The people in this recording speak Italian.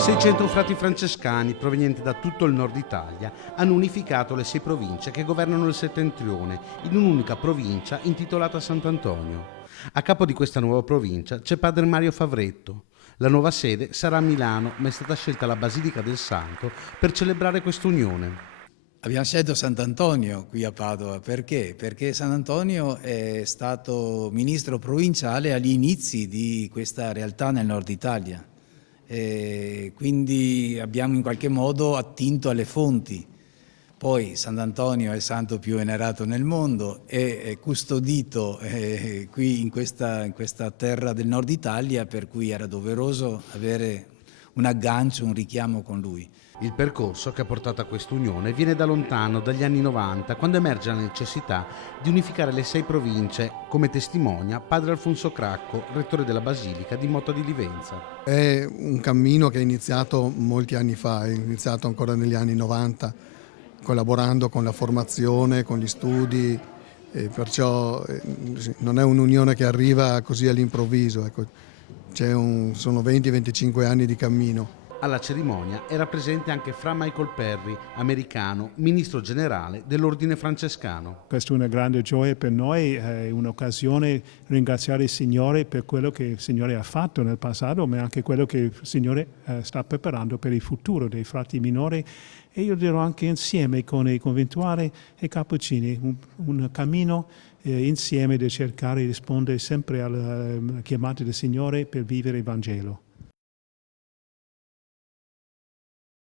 600 frati francescani provenienti da tutto il nord Italia hanno unificato le 6 province che governano il settentrione in un'unica provincia intitolata Sant'Antonio. A capo di questa nuova provincia c'è padre Mario Favretto. La nuova sede sarà a Milano, ma è stata scelta la Basilica del Santo per celebrare questa unione. Abbiamo scelto Sant'Antonio qui a Padova, perché? Perché Sant'Antonio è stato ministro provinciale agli inizi di questa realtà nel nord Italia. E quindi abbiamo in qualche modo attinto alle fonti. Poi Sant'Antonio è il santo più venerato nel mondo, è custodito qui in questa terra del nord Italia, per cui era doveroso avere un aggancio, un richiamo con lui. Il percorso che ha portato a quest'unione viene da lontano, dagli anni 90, quando emerge la necessità di unificare le 6 province, come testimonia padre Alfonso Cracco, rettore della Basilica di Motta di Livenza. È un cammino che è iniziato molti anni fa, è iniziato ancora negli anni 90, collaborando con la formazione, con gli studi, e perciò non è un'unione che arriva così all'improvviso. Ecco. Sono 20-25 anni di cammino. Alla cerimonia era presente anche Fra Michael Perry, americano, ministro generale dell'ordine francescano. Questa è una grande gioia per noi, è un'occasione di ringraziare il Signore per quello che il Signore ha fatto nel passato, ma anche quello che il Signore sta preparando per il futuro dei frati minori. E io dirò anche insieme con i conventuali e cappuccini, un cammino insieme di cercare di rispondere sempre alla chiamata del Signore per vivere il Vangelo.